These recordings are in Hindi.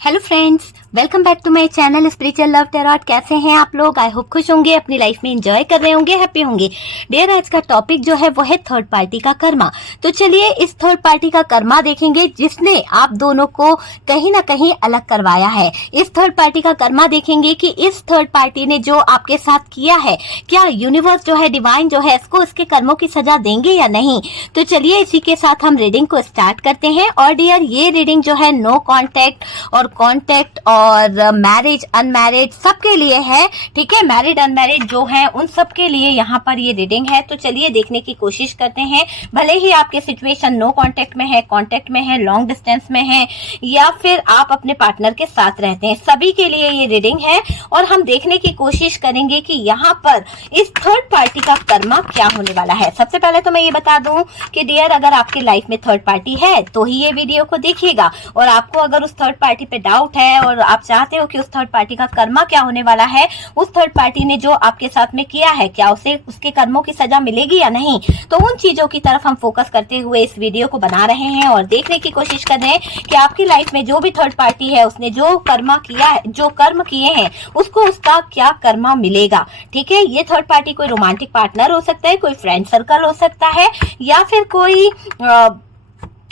Hello friends, welcome back to my channel spiritual love tarot. कैसे हैं आप लोग? आई होप खुश होंगे, अपनी लाइफ में एंजॉय कर रहे होंगे, हैप्पी होंगे। डियर, आज का टॉपिक जो है वो है थर्ड पार्टी का कर्मा। तो चलिए इस थर्ड पार्टी का कर्मा देखेंगे जिसने आप दोनों को कहीं ना कहीं अलग करवाया है। इस थर्ड पार्टी का कर्मा देखेंगे कि इस थर्ड पार्टी ने जो आपके साथ किया है, क्या यूनिवर्स जो है, डिवाइन जो है, इसको इसके कर्मों की सजा देंगे या नहीं। तो चलिए इसी के साथ हम रीडिंग को स्टार्ट करते हैं। और डियर, ये रीडिंग जो है नो कॉन्टेक्ट और कॉन्टेक्ट और मैरिज अनमैरिड सबके लिए है, ठीक है। मैरिड अनमैरिड जो है उन सबके लिए यहाँ पर ये रीडिंग है। तो चलिए देखने की कोशिश करते हैं। भले ही आपके सिचुएशन नो कॉन्टेक्ट में है, कॉन्टेक्ट में है, लॉन्ग डिस्टेंस में है, या फिर आप अपने पार्टनर के साथ रहते हैं, सभी के लिए ये रीडिंग है। और हम देखने की कोशिश करेंगे कि यहाँ पर इस थर्ड पार्टी का कर्मा क्या होने वाला है। सबसे पहले तो मैं ये बता दूं कि डियर, अगर आपकी लाइफ में थर्ड पार्टी है तो ही ये वीडियो को देखिएगा। और आपको अगर उस थर्ड पार्टी पे डाउट है और आप चाहते हो कि उस थर्ड पार्टी का कर्मा क्या होने वाला है, उस थर्ड पार्टी ने जो आपके साथ में किया है, क्या उसे उसके कर्मों की सजा मिलेगी या नहीं, तो उन चीजों की तरफ हम फोकस करते हुए इस वीडियो को बना रहे हैं और देखने की कोशिश कर रहे हैं कि आपकी लाइफ में जो भी थर्ड पार्टी है उसने जो कर्मा किया है, जो कर्म किए हैं, उसको उसका क्या कर्मा मिलेगा। ठीक है, ये थर्ड पार्टी कोई रोमांटिक पार्टनर हो सकता है, कोई फ्रेंड सर्कल हो सकता है, या फिर कोई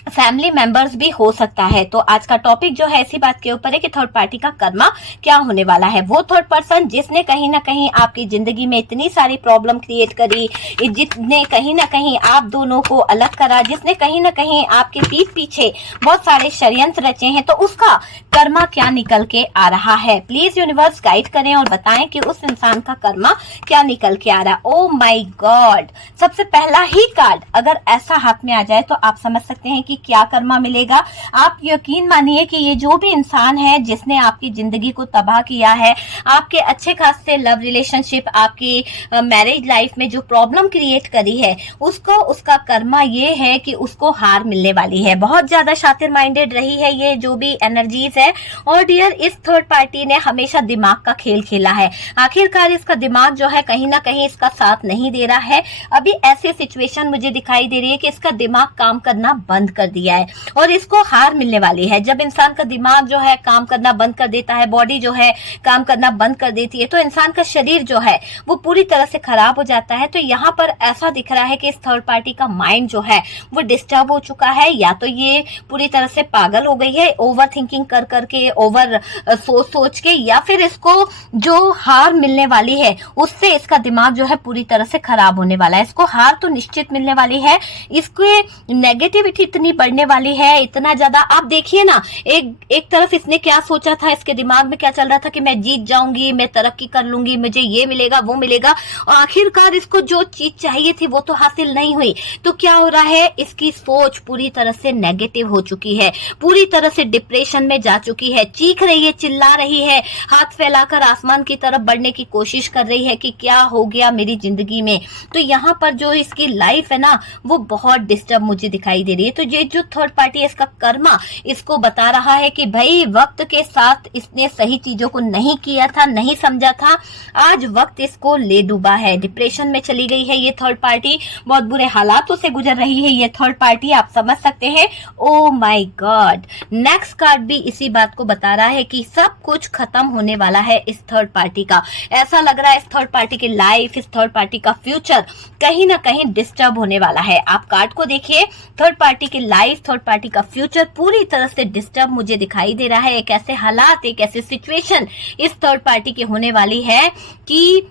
फैमिली मेंबर्स भी हो सकता है। तो आज का टॉपिक जो है इसी बात के ऊपर है कि थर्ड पार्टी का कर्मा क्या होने वाला है। वो थर्ड पर्सन जिसने कहीं ना कहीं आपकी जिंदगी में इतनी सारी प्रॉब्लम क्रिएट करी, जिसने कहीं ना कहीं आप दोनों को अलग करा, जिसने कहीं ना कहीं आपके पीठ पीछे बहुत सारे षड्यंत्र रचे हैं, तो उसका कर्मा क्या निकल के आ रहा है। प्लीज यूनिवर्स गाइड करें और बताएं कि उस इंसान का कर्मा क्या निकल के आ रहा है। ओ माई गॉड, सबसे पहला ही कार्ड अगर ऐसा हाथ में आ जाए तो आप समझ सकते हैं कि क्या कर्मा मिलेगा। आप यकीन मानिए कि ये जो भी इंसान है जिसने आपकी जिंदगी को तबाह किया है, आपके अच्छे खासे लव रिलेशनशिप, आपकी मैरिज लाइफ में जो प्रॉब्लम क्रिएट करी है, उसको उसका कर्मा ये है कि उसको हार मिलने वाली है। बहुत ज्यादा शातिर माइंडेड रही है ये जो भी एनर्जीज है। और डियर, इस थर्ड पार्टी ने हमेशा दिमाग का खेल खेला है। आखिरकार इसका दिमाग जो है कहीं ना कहीं इसका साथ नहीं दे रहा है। अभी ऐसे सिचुएशन मुझे दिखाई दे रही है कि इसका दिमाग काम करना बंद कर दिया है और इसको हार मिलने वाली है। जब इंसान का दिमाग जो है काम करना बंद कर देता है, बॉडी जो है काम करना बंद कर देती है, तो इंसान का शरीर जो है वो पूरी तरह से खराब हो जाता है। तो यहाँ पर ऐसा दिख रहा है कि इस थर्ड पार्टी का माइंड जो है वो डिस्टर्ब हो चुका है, या तो ये पूरी तरह से पागल हो गई है ओवर थिंकिंग कर करके, ओवर सोच के, या फिर इसको जो हार मिलने वाली है उससे इसका दिमाग जो है पूरी तरह से खराब होने वाला है। इसको हार तो निश्चित मिलने वाली है, इसको नेगेटिविटी इतनी बढ़ने वाली है, इतना ज्यादा। आप देखिए ना, एक तरफ इसने क्या सोचा था, इसके दिमाग में क्या चल रहा था कि मैं जीत जाऊंगी, मैं तरक्की कर लूंगी, मुझे ये मिलेगा वो मिलेगा, और आखिरकार इसको जो चीज चाहिए थी वो तो हासिल नहीं हुई। तो क्या हो रहा है, इसकी सोच पूरी तरह से नेगेटिव हो चुकी है, पूरी तरह से डिप्रेशन में जा चुकी है, चीख रही है, चिल्ला रही है, हाथ फैलाकर आसमान की तरफ बढ़ने की कोशिश कर रही है कि क्या हो गया मेरी जिंदगी में। तो यहाँ पर जो इसकी लाइफ है ना वो बहुत डिस्टर्ब मुझे दिखाई दे रही है। तो ये जो थर्ड पार्टी है, इसका कर्मा इसको बता रहा है कि भाई वक्त के साथ इसने सही चीजों को नहीं किया था, नहीं समझा था, आज वक्त इसको ले डूबा है, डिप्रेशन में चली गई है ये थर्ड पार्टी, बहुत बुरे हालातों से गुजर रही है ये थर्ड पार्टी, आप समझ सकते हैं। Oh my God, next card भी इसी बात को बता रहा है कि सब कुछ खत्म होने वाला है इस थर्ड पार्टी का। ऐसा लग रहा है इस थर्ड पार्टी की लाइफ, इस थर्ड पार्टी का फ्यूचर कहीं ना कहीं डिस्टर्ब होने वाला है। आप कार्ड को देखिए, थर्ड पार्टी की लाइफ, थर्ड पार्टी का फ्यूचर पूरी तरह से डिस्टर्ब मुझे दिखाई दे रहा है। एक ऐसे हालात, एक ऐसे सिचुएशन इस थर्ड पार्टी की होने वाली है कि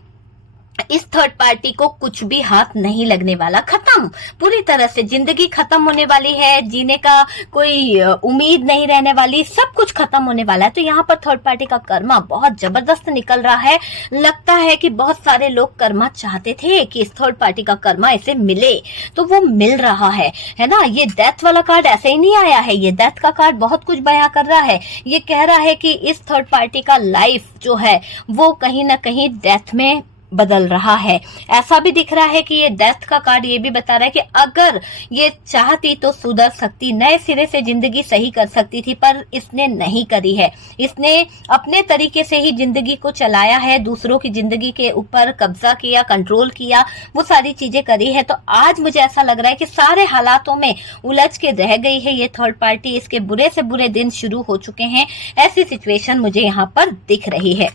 इस थर्ड पार्टी को कुछ भी हाथ नहीं लगने वाला, खत्म, पूरी तरह से जिंदगी खत्म होने वाली है, जीने का कोई उम्मीद नहीं रहने वाली, सब कुछ खत्म होने वाला है। तो यहाँ पर थर्ड पार्टी का कर्मा बहुत जबरदस्त निकल रहा है। लगता है कि बहुत सारे लोग कर्मा चाहते थे कि इस थर्ड पार्टी का कर्मा इसे मिले, तो वो मिल रहा है ना। ये डेथ वाला कार्ड ऐसे ही नहीं आया है, ये डेथ का कार्ड बहुत कुछ बयां कर रहा है। ये कह रहा है कि इस थर्ड पार्टी का लाइफ जो है वो कहीं ना कहीं डेथ में बदल रहा है। ऐसा भी दिख रहा है कि ये डेथ का कार्ड ये भी बता रहा है कि अगर ये चाहती तो सुधर सकती, नए सिरे से जिंदगी सही कर सकती थी, पर इसने नहीं करी है। इसने अपने तरीके से ही जिंदगी को चलाया है, दूसरों की जिंदगी के ऊपर कब्जा किया, कंट्रोल किया, वो सारी चीजें करी है। तो आज मुझे ऐसा लग रहा है कि सारे हालातों में उलझ के रह गई है ये थर्ड पार्टी। इसके बुरे से बुरे दिन शुरू हो चुके हैं, ऐसी सिचुएशन मुझे यहाँ पर दिख रही है।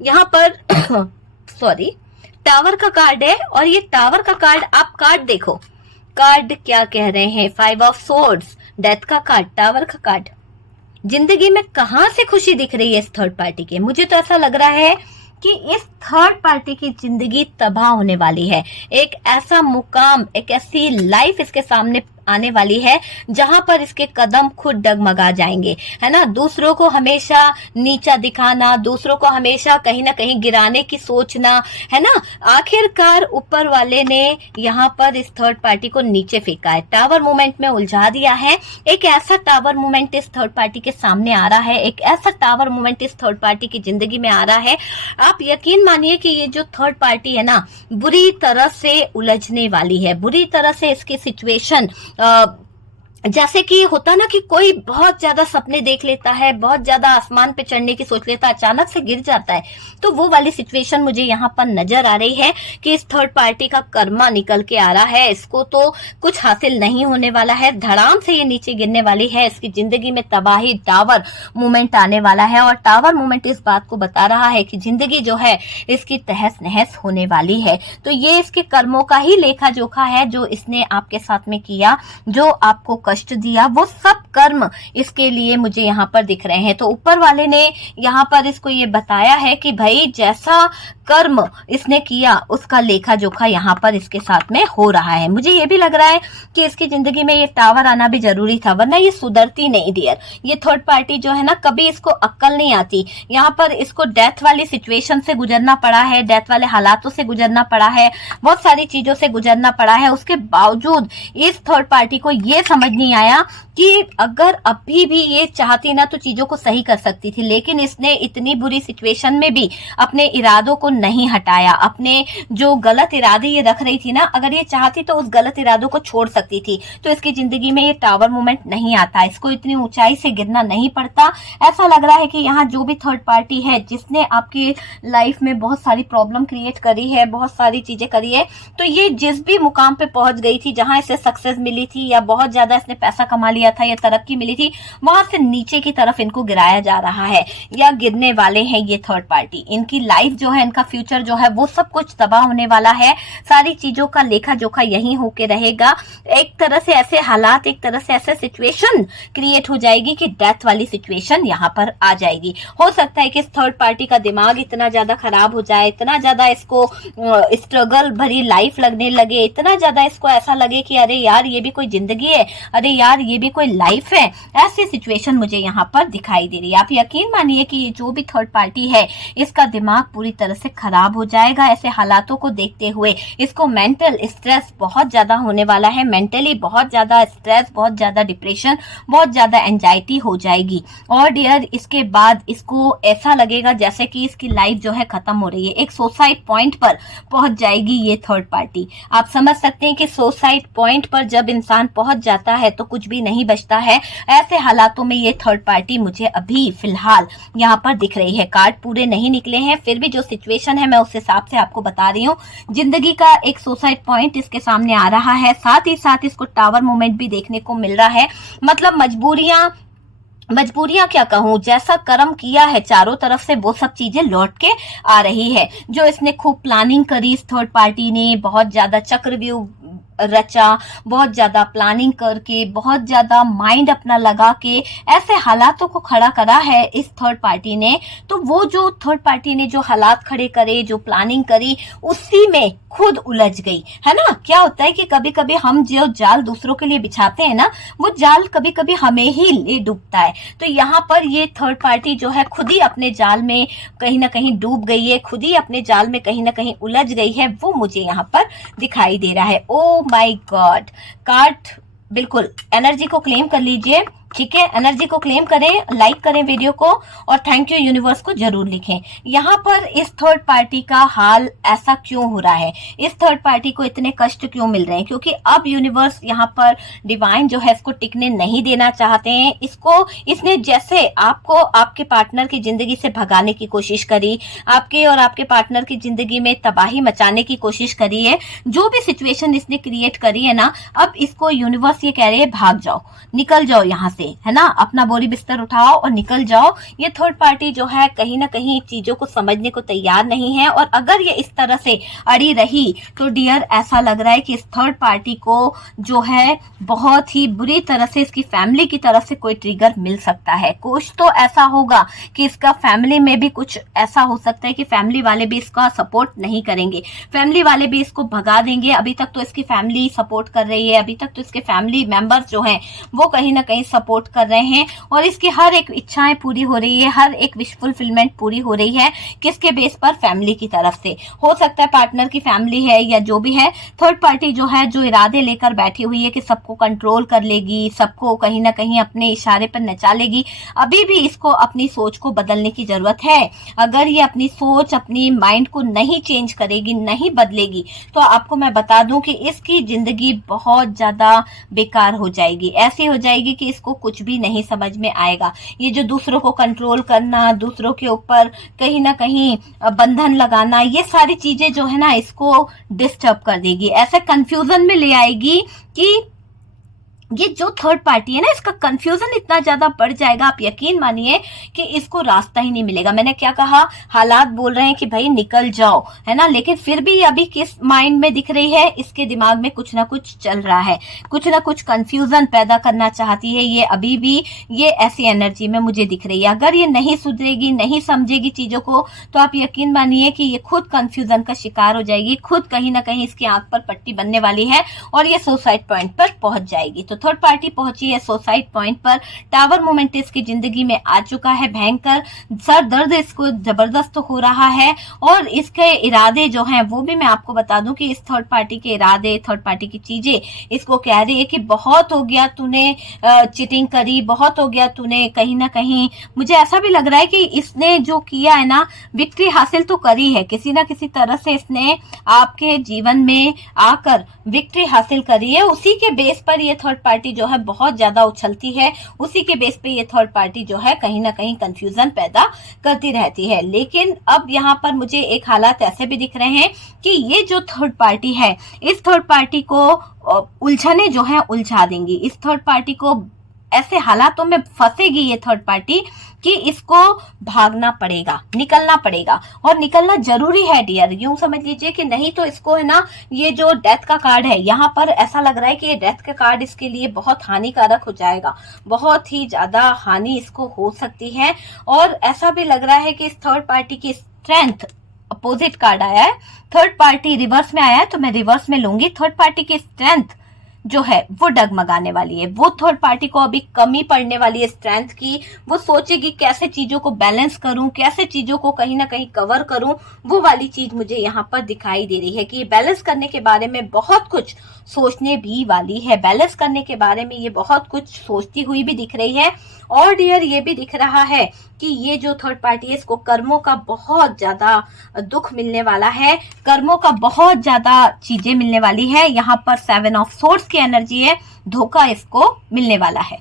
यहाँ पर सॉरी, टावर का कार्ड है और ये टावर का कार्ड, आप कार्ड देखो, कार्ड क्या कह रहे हैं, 5 ऑफ सोर्ड्स, डेथ का कार्ड, टावर का कार्ड। जिंदगी में कहां से खुशी दिख रही है इस थर्ड पार्टी के? मुझे तो ऐसा लग रहा है कि इस थर्ड पार्टी की जिंदगी तबाह होने वाली है। एक ऐसा मुकाम, एक ऐसी लाइफ इसके सामने आने वाली है जहां पर इसके कदम खुद डगमगा जाएंगे, है ना। दूसरों को हमेशा नीचा दिखाना, दूसरों को हमेशा कहीं ना कहीं गिराने की सोचना, है ना। आखिरकार ऊपर वाले ने यहाँ पर इस थर्ड पार्टी को नीचे फेंका है, टावर मूवमेंट में उलझा दिया है। एक ऐसा टावर मूवमेंट इस थर्ड पार्टी के सामने आ रहा है, एक ऐसा टावर मूवमेंट इस थर्ड पार्टी की जिंदगी में आ रहा है। आप यकीन मानिए कि ये जो थर्ड पार्टी है ना, बुरी तरह से उलझने वाली है, बुरी तरह से इसकी सिचुएशन जैसे कि होता ना कि कोई बहुत ज्यादा सपने देख लेता है, बहुत ज्यादा आसमान पे चढ़ने की सोच लेता है, अचानक से गिर जाता है, तो वो वाली सिचुएशन मुझे यहाँ पर नजर आ रही है कि इस थर्ड पार्टी का कर्मा निकल के आ रहा है। इसको तो कुछ हासिल नहीं होने वाला है, धड़ाम से ये नीचे गिरने वाली है, इसकी जिंदगी में तबाही, टावर मूवमेंट आने वाला है। और टावर मूवमेंट इस बात को बता रहा है कि जिंदगी जो है इसकी तहस नहस होने वाली है। तो ये इसके कर्मों का ही लेखा जोखा है, जो इसने आपके साथ में किया, जो आपको कष्ट दिया, वो सब कर्म इसके लिए मुझे यहाँ पर दिख रहे हैं। तो ऊपर वाले ने यहाँ पर इसको ये बताया है कि भाई जैसा कर्म इसने किया उसका लेखा जोखा यहाँ पर इसके साथ में हो रहा है। मुझे ये भी लग रहा है कि इसकी जिंदगी में ये टावर आना भी जरूरी था, वरना ये सुधरती नहीं डियर। ये थर्ड पार्टी जो है ना, कभी इसको अक्ल नहीं आती। यहाँ पर इसको डेथ वाली सिचुएशन से गुजरना पड़ा है, डेथ वाले हालातों से गुजरना पड़ा है, बहुत सारी चीजों से गुजरना पड़ा है। उसके बावजूद इस थर्ड पार्टी को ये समझ नहीं आया कि अगर अभी भी ये चाहती ना तो चीजों को सही कर सकती थी, लेकिन इसने इतनी बुरी सिचुएशन में भी अपने इरादों को नहीं हटाया। अपने जो गलत इरादे ये रख रही थी ना, अगर ये चाहती तो उस गलत इरादों को छोड़ सकती थी, तो इसकी जिंदगी में ये टावर मूवमेंट नहीं आता, इसको इतनी ऊंचाई से गिरना नहीं पड़ता। ऐसा लग रहा है कि यहाँ जो भी थर्ड पार्टी है जिसने आपकी लाइफ में बहुत सारी प्रॉब्लम क्रिएट करी है, बहुत सारी चीजें करी है, तो ये जिस भी मुकाम पे पहुंच गई थी, जहां इसे सक्सेस मिली थी या बहुत ज्यादा इसने पैसा कमा लिया था या तरक्की मिली थी, वहां से नीचे की तरफ इनको गिराया जा रहा है या गिरने वाले हैं ये थर्ड पार्टी। इनकी लाइफ जो है, इनका फ्यूचर जो है, वो सब कुछ तबाह होने वाला है। सारी चीजों का लेखा जोखा यही होके रहेगा। एक तरह से ऐसे हालात, एक तरह से ऐसे सिचुएशन क्रिएट हो जाएगी कि डेथ वाली सिचुएशन यहाँ पर आ जाएगी। हो सकता है कि इस थर्ड पार्टी का दिमाग इतना ज्यादा खराब हो जाए, इतना ज्यादा इसको स्ट्रगल भरी लाइफ लगने लगे, इतना ज्यादा इसको ऐसा लगे कि अरे यार ये भी कोई जिंदगी है, अरे यार ये भी कोई लाइफ है। ऐसी सिचुएशन मुझे यहाँ पर दिखाई दे रही है। आप यकीन मानिए कि ये जो भी थर्ड पार्टी है, इसका दिमाग पूरी तरह से खराब हो जाएगा। ऐसे हालातों को देखते हुए इसको मेंटल स्ट्रेस बहुत ज्यादा होने वाला है, मेंटली बहुत ज्यादा स्ट्रेस, बहुत ज्यादा डिप्रेशन, बहुत ज्यादा एंजाइटी हो जाएगी। और डियर इसके बाद इसको ऐसा लगेगा जैसे कि इसकी लाइफ जो है खत्म हो रही है, एक सुसाइड पॉइंट पर पहुंच जाएगी ये थर्ड पार्टी। आप समझ सकते हैं कि सुसाइड पॉइंट पर जब इंसान पहुंच जाता है तो कुछ भी नहीं बचता है। ऐसे हालातों में ये थर्ड पार्टी मुझे अभी फिलहाल यहाँ पर दिख रही है। कार्ड पूरे नहीं निकले हैं, फिर भी जो सिचुएशन है मैं उस हिसाब से आपको बता रही हूँ। जिंदगी का एक सुसाइड पॉइंट इसके सामने आ रहा है, साथ ही साथ इसको टावर मूवमेंट भी देखने को मिल रहा है। मतलब मजबूरियां क्या कहूं, जैसा कर्म किया है चारों तरफ से वो सब चीजें लौट के आ रही है। जो इसने खूब प्लानिंग करी इस थर्ड पार्टी ने, बहुत ज्यादा चक्रव्यूह रचा, बहुत ज्यादा प्लानिंग करके, बहुत ज्यादा माइंड अपना लगा के ऐसे हालातों को खड़ा करा है इस थर्ड पार्टी ने। तो वो जो थर्ड पार्टी ने जो हालात खड़े करे, जो प्लानिंग करी, उसी में खुद उलझ गई, है ना। क्या होता है कि कभी कभी हम जो जाल दूसरों के लिए बिछाते हैं ना, वो जाल कभी कभी हमें ही ले डूबता है। तो यहाँ पर ये थर्ड पार्टी जो है खुद ही अपने जाल में कहीं ना कहीं डूब गई है, खुद ही अपने जाल में कहीं ना कहीं उलझ गई है, वो मुझे यहाँ पर दिखाई दे रहा है। ओ माय गॉड, कार्ड बिल्कुल एनर्जी को क्लेम कर लीजिए। ठीक है, एनर्जी को क्लेम करें, लाइक करें वीडियो को और थैंक यू यूनिवर्स को जरूर लिखें। यहाँ पर इस थर्ड पार्टी का हाल ऐसा क्यों हो रहा है, इस थर्ड पार्टी को इतने कष्ट क्यों मिल रहे हैं, क्योंकि अब यूनिवर्स यहाँ पर डिवाइन जो है इसको टिकने नहीं देना चाहते हैं। इसने जैसे आपको आपके पार्टनर की जिंदगी से भगाने की कोशिश करी, आपके और आपके पार्टनर की जिंदगी में तबाही मचाने की कोशिश करी है, जो भी सिचुएशन इसने क्रिएट करी है ना, अब इसको यूनिवर्स ये कह रहे हैं भाग जाओ, निकल जाओ यहाँ से, है ना, अपना बोरी बिस्तर उठाओ और निकल जाओ। ये थर्ड पार्टी जो है कहीं ना कहीं चीजों को समझने को तैयार नहीं है, और अगर ये इस तरह से अड़ी रही तो डियर ऐसा लग रहा है कि इस थर्ड पार्टी को जो है बहुत ही बुरी तरह से इसकी फैमिली की तरफ से कोई ट्रिगर मिल सकता है। कुछ तो ऐसा होगा कि इसका फैमिली में भी कुछ ऐसा हो सकता है कि फैमिली वाले भी इसका सपोर्ट नहीं करेंगे, फैमिली वाले भी इसको भगा देंगे। अभी तक तो इसकी फैमिली सपोर्ट कर रही है, अभी तक तो इसके फैमिली मेंबर्स जो हैं वो कहीं ना कहीं सपोर्ट कर रहे हैं, और इसकी हर एक इच्छाएं पूरी हो रही है, हर एक विश फुलफिलमेंट पूरी हो रही है। किसके बेस पर? फैमिली की तरफ से। हो सकता है पार्टनर की फैमिली है या जो भी है, थर्ड पार्टी जो है जो इरादे लेकर बैठी हुई है कि सबको कंट्रोल कर लेगी, सबको कहीं ना कहीं अपने इशारे पर नचा लेगी, अभी भी इसको अपनी सोच को बदलने की जरूरत है। अगर ये अपनी सोच, अपनी माइंड को नहीं चेंज करेगी, नहीं बदलेगी, तो आपको मैं बता दूं कि इसकी जिंदगी बहुत ज्यादा बेकार हो जाएगी, ऐसी हो जाएगी कि इसको कुछ भी नहीं समझ में आएगा। ये जो दूसरों को कंट्रोल करना, दूसरों के ऊपर कहीं ना कहीं बंधन लगाना, ये सारी चीजें जो है ना इसको डिस्टर्ब कर देगी, ऐसे कंफ्यूजन में ले आएगी कि ये जो थर्ड पार्टी है ना इसका कंफ्यूजन इतना ज्यादा बढ़ जाएगा, आप यकीन मानिए कि इसको रास्ता ही नहीं मिलेगा। मैंने क्या कहा, हालात बोल रहे हैं कि भाई निकल जाओ, है ना, लेकिन फिर भी अभी किस माइंड में दिख रही है, इसके दिमाग में कुछ ना कुछ चल रहा है, कुछ ना कुछ कंफ्यूजन पैदा करना चाहती है ये अभी भी। ये ऐसी एनर्जी में मुझे दिख रही है। अगर ये नहीं सुधरेगी, नहीं समझेगी चीजों को, तो आप यकीन मानिए कि ये खुद कंफ्यूजन का शिकार हो जाएगी, खुद कहीं ना कहीं इसकी आंख पर पट्टी बनने वाली है और ये सुसाइड पॉइंट पर पहुंच जाएगी। तो थर्ड पार्टी पहुंची है सुसाइड पॉइंट पर, टावर मोमेंट इसकी जिंदगी में आ चुका है, भयंकर सर दर्द इसको जबरदस्त हो रहा है, और इसके इरादे जो हैं वो भी मैं आपको बता दूं कि इस थर्ड पार्टी के इरादे, थर्ड पार्टी की चीजें इसको कह रही है कि बहुत हो गया तूने चीटिंग करी, बहुत हो गया तूने कहीं ना कहीं, मुझे ऐसा भी लग रहा है कि इसने जो किया है ना, विक्ट्री हासिल तो करी है, किसी ना किसी तरह से इसने आपके जीवन में आकर विक्ट्री हासिल करी है, उसी के बेस पर ये थर्ड पार्टी जो है बहुत ज्यादा उछलती है, उसी के बेस पे ये थर्ड पार्टी जो है कहीं ना कहीं कंफ्यूजन पैदा करती रहती है। लेकिन अब यहाँ पर मुझे एक हालात ऐसे भी दिख रहे हैं कि ये जो थर्ड पार्टी है, इस थर्ड पार्टी को उलझने जो है उलझा देंगी, इस थर्ड पार्टी को ऐसे हालातों में फंसेगी ये थर्ड पार्टी कि इसको भागना पड़ेगा, निकलना पड़ेगा, और निकलना जरूरी है डियर। यूं समझ लीजिए कि नहीं तो इसको है ना, ये जो डेथ का कार्ड है यहाँ पर ऐसा लग रहा है कि ये डेथ का कार्ड इसके लिए बहुत हानिकारक हो जाएगा, बहुत ही ज्यादा हानि इसको हो सकती है। और ऐसा भी लग रहा है कि इस थर्ड पार्टी की स्ट्रेंथ, अपोजिट कार्ड आया है, थर्ड पार्टी रिवर्स में आया है तो मैं रिवर्स में लूंगी, थर्ड पार्टी की स्ट्रेंथ जो है वो डगमगाने वाली है, वो थर्ड पार्टी को अभी कमी पड़ने वाली है स्ट्रेंथ की, वो सोचेगी कैसे चीजों को बैलेंस करूं, कैसे चीजों को कहीं ना कहीं कवर करूं, वो वाली चीज मुझे यहाँ पर दिखाई दे रही है कि बैलेंस करने के बारे में बहुत कुछ सोचने भी वाली है, बैलेंस करने के बारे में ये बहुत कुछ सोचती हुई भी दिख रही है। और डियर ये भी दिख रहा है कि ये जो थर्ड पार्टी है इसको कर्मों का बहुत ज्यादा दुख मिलने वाला है, कर्मों का बहुत ज्यादा चीजें मिलने वाली है। यहाँ पर 7 ऑफ सोर्ड्स की एनर्जी है, धोखा इसको मिलने वाला है।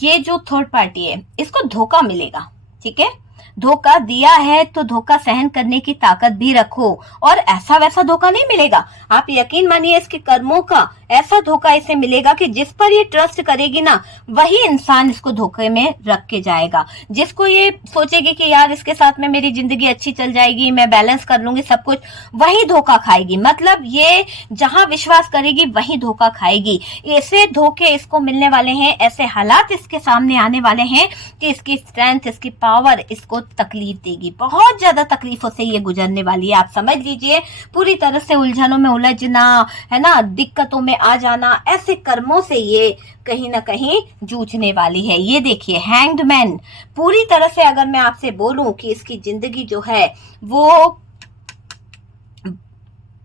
ये जो थर्ड पार्टी है इसको धोखा मिलेगा, ठीक है, धोखा दिया है तो धोखा सहन करने की ताकत भी रखो, और ऐसा वैसा धोखा नहीं मिलेगा, आप यकीन मानिए इसके कर्मों का ऐसा धोखा इसे मिलेगा कि जिस पर ये ट्रस्ट करेगी ना वही इंसान इसको धोखे में रख के जाएगा, जिसको ये सोचेगी कि यार इसके साथ में मेरी जिंदगी अच्छी चल जाएगी, मैं बैलेंस कर लूंगी सब कुछ, वही धोखा खाएगी। मतलब ये जहां विश्वास करेगी वही धोखा खाएगी। ऐसे धोखे इसको मिलने वाले हैं, ऐसे हालात इसके सामने आने वाले हैं कि इसकी स्ट्रेंथ, इसकी पावर इसको तकलीफ देगी, बहुत ज्यादा तकलीफों से ये गुजरने वाली है। आप समझ लीजिए पूरी तरह से उलझनों में उलझना, है ना, दिक्कतों में आ जाना, ऐसे कर्मों से ये कहीं ना कहीं जूझने वाली है। ये देखिए हैंग्ड मैन, पूरी तरह से अगर मैं आपसे बोलूं कि इसकी जिंदगी जो है वो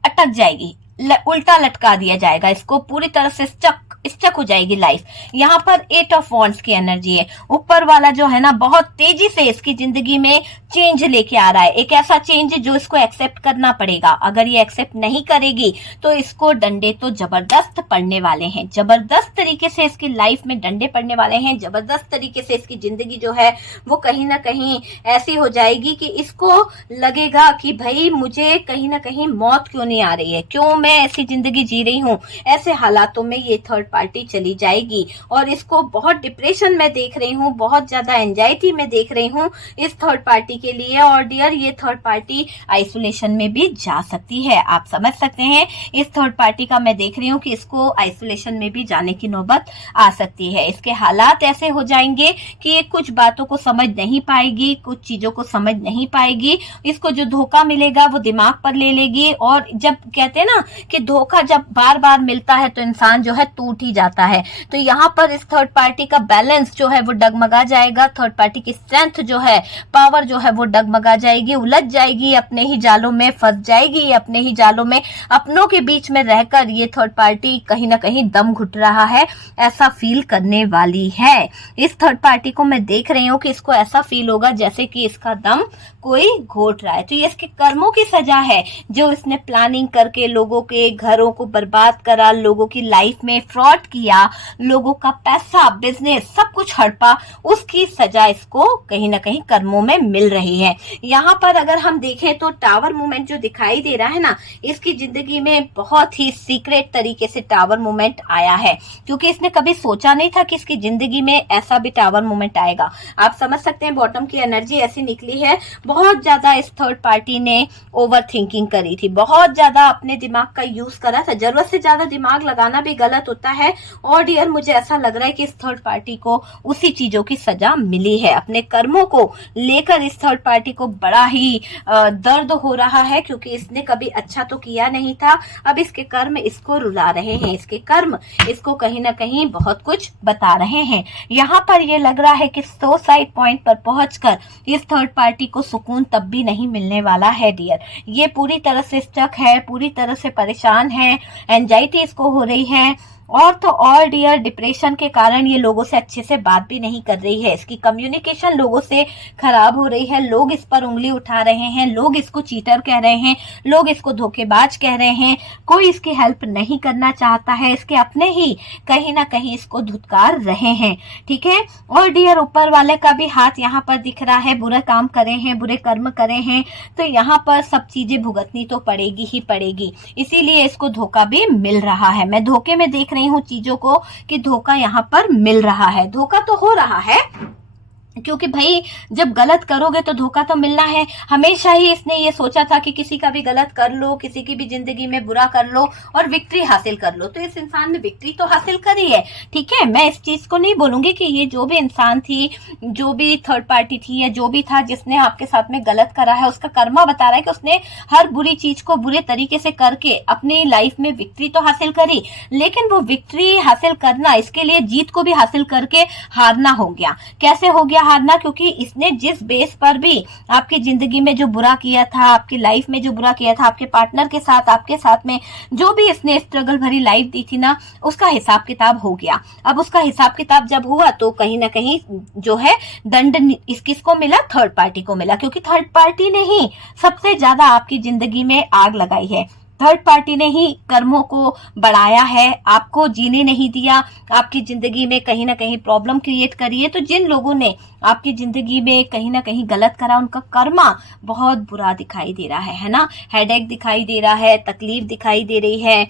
अटक जाएगी, उल्टा लटका दिया जाएगा इसको, पूरी तरह से स्टक स्टक हो जाएगी लाइफ। यहाँ पर 8 ऑफ वॉन्ड्स की एनर्जी है। ऊपर वाला जो है ना बहुत तेजी से इसकी जिंदगी में चेंज लेके आ रहा है, एक ऐसा चेंज जो इसको एक्सेप्ट करना पड़ेगा। अगर ये एक्सेप्ट नहीं करेगी तो इसको डंडे तो जबरदस्त पड़ने वाले हैं, जबरदस्त तरीके से इसकी लाइफ में डंडे पड़ने वाले हैं, जबरदस्त तरीके से इसकी जिंदगी जो है वो कहीं ना कहीं ऐसी हो जाएगी कि इसको लगेगा कि भाई मुझे कहीं ना कहीं मौत क्यों नहीं आ रही है, क्यों मैं ऐसी जिंदगी जी रही हूँ। ऐसे हालातों में ये थर्ड पार्टी चली जाएगी और इसको बहुत डिप्रेशन में देख रही हूँ, बहुत ज्यादा एंजाइटी में देख रही हूँ इस थर्ड पार्टी के लिए। और डियर ये थर्ड पार्टी आइसोलेशन में भी जा सकती है। आप समझ सकते हैं इस थर्ड पार्टी का मैं देख रही हूँ कि इसको आइसोलेशन में भी जाने की नौबत आ सकती है। इसके हालात ऐसे हो जाएंगे कि ये कुछ बातों को समझ नहीं पाएगी, कुछ चीजों को समझ नहीं पाएगी। इसको जो धोखा मिलेगा वो दिमाग पर ले लेगी। और जब कहते हैं ना कि धोखा जब बार बार मिलता है तो इंसान जो है टूट ही जाता है, तो यहाँ पर इस थर्ड पार्टी का बैलेंस जो है वो डगमगा जाएगा। थर्ड पार्टी की स्ट्रेंथ जो है, पावर जो है वो डगमगा जाएगी, उलझ जाएगी, अपने ही जालों में फंस जाएगी, अपने ही जालों में अपनों के बीच में रहकर ये थर्ड पार्टी कहीं ना कहीं दम घुट रहा है ऐसा फील करने वाली है। इस थर्ड पार्टी को मैं देख रही हूँ कि इसको ऐसा फील होगा जैसे कि इसका दम कोई घोट रहा है। तो ये इसके कर्मों की सजा है जो इसने प्लानिंग करके लोगों के घरों को बर्बाद करा, लोगों की लाइफ में फ्रॉड किया, लोगों का पैसा, बिजनेस सब कुछ हड़पा, उसकी सजा इसको कहीं ना कहीं कर्मों में मिल रही है। यहाँ पर अगर हम देखें तो टावर मूवमेंट जो दिखाई दे रहा है ना, इसकी जिंदगी में बहुत ही सीक्रेट तरीके से टावर मूवमेंट आया है, क्योंकि इसने कभी सोचा नहीं था कि इसकी जिंदगी में ऐसा भी टावर मूवमेंट आएगा। आप समझ सकते हैं बॉटम की एनर्जी ऐसी निकली है। बहुत ज्यादा इस थर्ड पार्टी ने ओवर थिंकिंग करी थी, बहुत ज्यादा अपने दिमाग का यूज करा था। जरूरत से ज्यादा दिमाग लगाना भी गलत होता है। और डियर मुझे ऐसा लग रहा है कि इस थर्ड पार्टी को उसी चीजों की सजा मिली है। अपने कर्मों को लेकर इस थर्ड पार्टी को बड़ा ही दर्द हो रहा है, क्योंकि इसने कभी अच्छा तो किया नहीं था। अब इसके कर्म इसको रुला रहे हैं, इसके कर्म इसको कहीं ना कहीं बहुत कुछ बता रहे हैं। यहाँ पर ये लग रहा है कि सुसाइड पॉइंट पर पहुंचकर इस थर्ड पार्टी को सुकून तब भी नहीं मिलने वाला है डियर। ये पूरी तरह से स्टक है, पूरी तरह से परेशान है, एंजाइटी इसको हो रही है। और तो और डियर डिप्रेशन के कारण ये लोगों से अच्छे से बात भी नहीं कर रही है, इसकी कम्युनिकेशन लोगों से खराब हो रही है। लोग इस पर उंगली उठा रहे हैं, लोग इसको चीटर कह रहे हैं, लोग इसको धोखेबाज कह रहे हैं, कोई इसकी हेल्प नहीं करना चाहता है, इसके अपने ही कहीं ना कहीं इसको धुतकार रहे हैं। ठीक है। और डियर ऊपर वाले का भी हाथ यहाँ पर दिख रहा है, बुरे काम करे हैं, बुरे कर्म करे हैं, तो यहाँ पर सब चीजें भुगतनी तो पड़ेगी ही पड़ेगी, इसीलिए इसको धोखा भी मिल रहा है। मैं धोखे में देख रही हूँ चीजों को कि धोखा यहाँ पर मिल रहा है। धोखा तो हो रहा है क्योंकि भाई जब गलत करोगे तो धोखा तो मिलना है। हमेशा ही इसने ये सोचा था कि किसी का भी गलत कर लो, किसी की भी जिंदगी में बुरा कर लो और विक्ट्री हासिल कर लो। तो इस इंसान ने विक्ट्री तो हासिल करी है। ठीक है, मैं इस चीज को नहीं बोलूंगी कि ये जो भी इंसान थी, जो भी थर्ड पार्टी थी या जो भी था जिसने आपके साथ में गलत करा है, उसका कर्मा बता रहा है कि उसने हर बुरी चीज को बुरे तरीके से करके अपनी लाइफ में विक्ट्री तो हासिल करी, लेकिन वो विक्ट्री हासिल करना, इसके लिए जीत को भी हासिल करके हारना हो गया। कैसे हो गया हारना? क्योंकि इसने जिस बेस पर भी आपकी जिंदगी में जो बुरा किया था, आपकी लाइफ में जो बुरा किया था, आपके पार्टनर के साथ, आपके साथ में जो भी इसने स्ट्रगल भरी लाइफ दी थी ना, उसका हिसाब किताब हो गया। अब उसका हिसाब किताब जब हुआ तो कहीं ना कहीं जो है दंड किसको मिला? थर्ड पार्टी को मिला, क्योंकि थर्ड पार्टी ने ही सबसे ज्यादा आपकी जिंदगी में आग लगाई है। थर्ड पार्टी ने ही कर्मों को बढ़ाया है, आपको जीने नहीं दिया, आपकी जिंदगी में कहीं ना कहीं प्रॉब्लम क्रिएट करी है। तो जिन लोगों ने आपकी जिंदगी में कहीं ना कहीं गलत करा, उनका कर्मा बहुत बुरा दिखाई दे रहा है ना। हेडेक दिखाई दे रहा है, तकलीफ दिखाई दे रही है,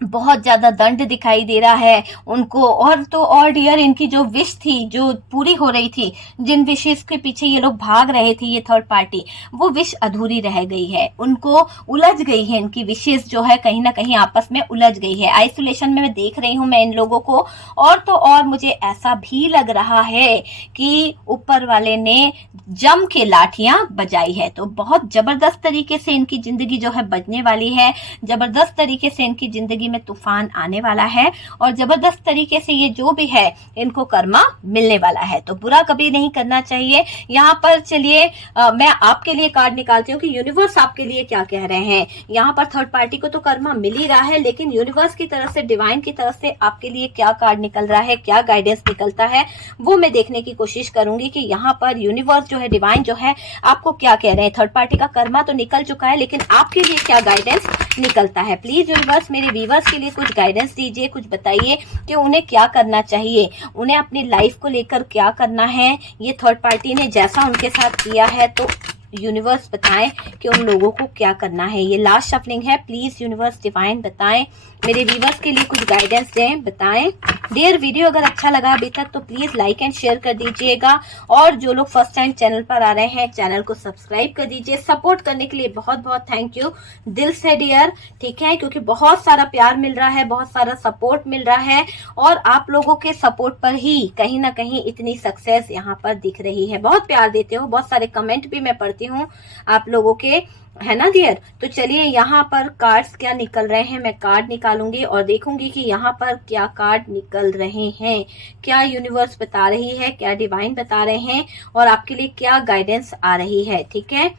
बहुत ज्यादा दंड दिखाई दे रहा है उनको। और तो और डियर इनकी जो विश थी, जो पूरी हो रही थी, जिन विशेष के पीछे ये लोग भाग रहे थे, ये थर्ड पार्टी, वो विश अधूरी रह गई है, उनको उलझ गई है, इनकी विशेष जो है कहीं ना कहीं आपस में उलझ गई है। आइसोलेशन में मैं देख रही हूं मैं इन लोगों को। और तो और मुझे ऐसा भी लग रहा है कि ऊपर वाले ने जम के लाठियां बजाई है, तो बहुत जबरदस्त तरीके से इनकी जिंदगी जो है बजने वाली है, जबरदस्त तरीके से इनकी जिंदगी में तूफान आने वाला है और जबरदस्त तरीके से ये जो भी है इनको कर्मा मिलने वाला है, तो बुरा कभी नहीं करना चाहिए। यहाँ पर चलिए मैं आपके लिए कार्ड निकालती हूँ कि यूनिवर्स आपके लिए क्या कह रहे हैं। यहाँ पर थर्ड पार्टी को तो कर्मा मिल ही रहा है, लेकिन यूनिवर्स की तरफ से, डिवाइन की तरफ से आपके लिए क्या कार्ड निकल रहा है, क्या गाइडेंस निकलता है, वो मैं देखने की कोशिश करूंगी कि यहाँ पर यूनिवर्स जो है, डिवाइन जो है, आपको क्या कह रहे हैं। थर्ड पार्टी का कर्मा तो निकल चुका है, लेकिन आपके लिए क्या गाइडेंस निकलता है। प्लीज यूनिवर्स मेरे व्यूअर्स के लिए कुछ गाइडेंस दीजिए, कुछ बताइए कि उन्हें क्या करना चाहिए, उन्हें अपनी लाइफ को लेकर क्या करना है। ये थर्ड पार्टी ने जैसा उनके साथ किया है, तो यूनिवर्स बताएं कि उन लोगों को क्या करना है। ये लास्ट शफलिंग है, प्लीज यूनिवर्स डिवाइन बताएं, मेरे व्यूअर्स के लिए कुछ गाइडेंस दें, बताएं। डियर, वीडियो अगर अच्छा लगा अभी तक तो प्लीज लाइक एंड शेयर कर दीजिएगा, और जो लोग फर्स्ट टाइम चैनल पर आ रहे हैं चैनल को सब्सक्राइब कर दीजिए। सपोर्ट करने के लिए बहुत बहुत थैंक यू दिल से डियर, ठीक है, क्योंकि बहुत सारा प्यार मिल रहा है, बहुत सारा सपोर्ट मिल रहा है, और आप लोगों के सपोर्ट पर ही कहीं ना कहीं इतनी सक्सेस यहाँ पर दिख रही है। बहुत प्यार देते हो, बहुत सारे कमेंट भी मैं पढ़ती हूँ आप लोगों के, है ना डियर। तो चलिए यहाँ पर कार्ड्स क्या निकल रहे हैं, मैं कार्ड निकालूंगी और देखूंगी कि यहाँ पर क्या कार्ड निकल रहे हैं, क्या यूनिवर्स बता रही है, क्या डिवाइन बता रहे हैं, और आपके लिए क्या गाइडेंस आ रही है। ठीक है,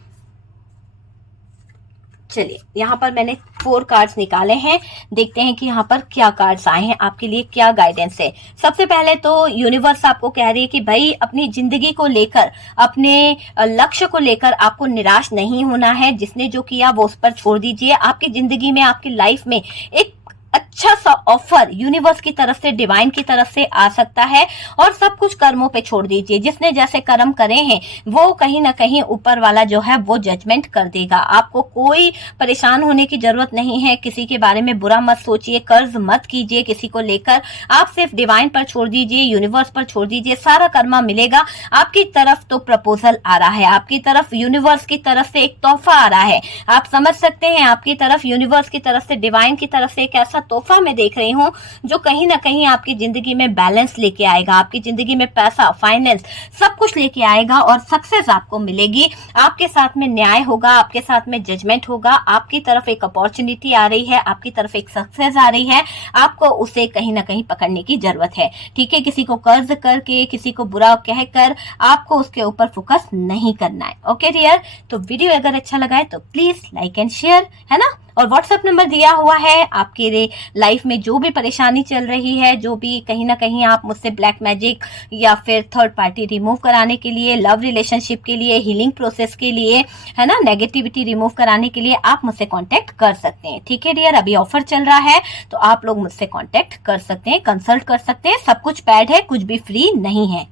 चलिए यहाँ पर मैंने 4 कार्ड्स निकाले हैं, देखते हैं कि यहाँ पर क्या कार्ड्स आए हैं, आपके लिए क्या गाइडेंस है। सबसे पहले तो यूनिवर्स आपको कह रही है कि भाई अपनी जिंदगी को लेकर, अपने लक्ष्य को लेकर आपको निराश नहीं होना है। जिसने जो किया वो उस पर छोड़ दीजिए। आपकी जिंदगी में, आपकी लाइफ में एक अच्छा सा ऑफर यूनिवर्स की तरफ से, डिवाइन की तरफ से आ सकता है, और सब कुछ कर्मों पे छोड़ दीजिए। जिसने जैसे कर्म करे हैं वो कहीं ना कहीं ऊपर वाला जो है वो जजमेंट कर देगा। आपको कोई परेशान होने की जरूरत नहीं है, किसी के बारे में बुरा मत सोचिए, कर्ज मत कीजिए किसी को लेकर। आप सिर्फ डिवाइन पर छोड़ दीजिए, यूनिवर्स पर छोड़ दीजिए, सारा कर्मा मिलेगा। आपकी तरफ तो प्रपोजल आ रहा है, आपकी तरफ यूनिवर्स की तरफ से एक तोहफा आ रहा है। आप समझ सकते हैं, आपकी तरफ यूनिवर्स की तरफ से, डिवाइन की तरफ से एक ऐसा तोहफा मैं देख रही हूँ जो कहीं ना कहीं आपकी जिंदगी में बैलेंस लेके आएगा, आपकी जिंदगी में पैसा, फाइनेंस, सब कुछ लेके आएगा, और सक्सेस आपको मिलेगी। आपके साथ में न्याय होगा, आपके साथ में जजमेंट होगा, आपकी तरफ एक अपॉर्चुनिटी आ रही है, आपकी तरफ एक सक्सेस आ रही है। आपको उसे कहीं ना कहीं पकड़ने की जरूरत है। ठीक है, किसी को कर्ज करके, किसी को बुरा कहकर आपको उसके ऊपर फोकस नहीं करना है। ओके डियर, तो वीडियो अगर अच्छा लगा है तो प्लीज लाइक एंड शेयर, है ना, और व्हाट्सएप नंबर दिया हुआ है। आपके लाइफ में जो भी परेशानी चल रही है, जो भी कहीं ना कहीं आप मुझसे ब्लैक मैजिक या फिर थर्ड पार्टी रिमूव कराने के लिए, लव रिलेशनशिप के लिए, हीलिंग प्रोसेस के लिए, है ना, नेगेटिविटी रिमूव कराने के लिए आप मुझसे कांटेक्ट कर सकते हैं। ठीक है डियर, अभी ऑफर चल रहा है तो आप लोग मुझसे कांटेक्ट कर सकते हैं, कंसल्ट कर सकते हैं। सब कुछ पैड है, कुछ भी फ्री नहीं है।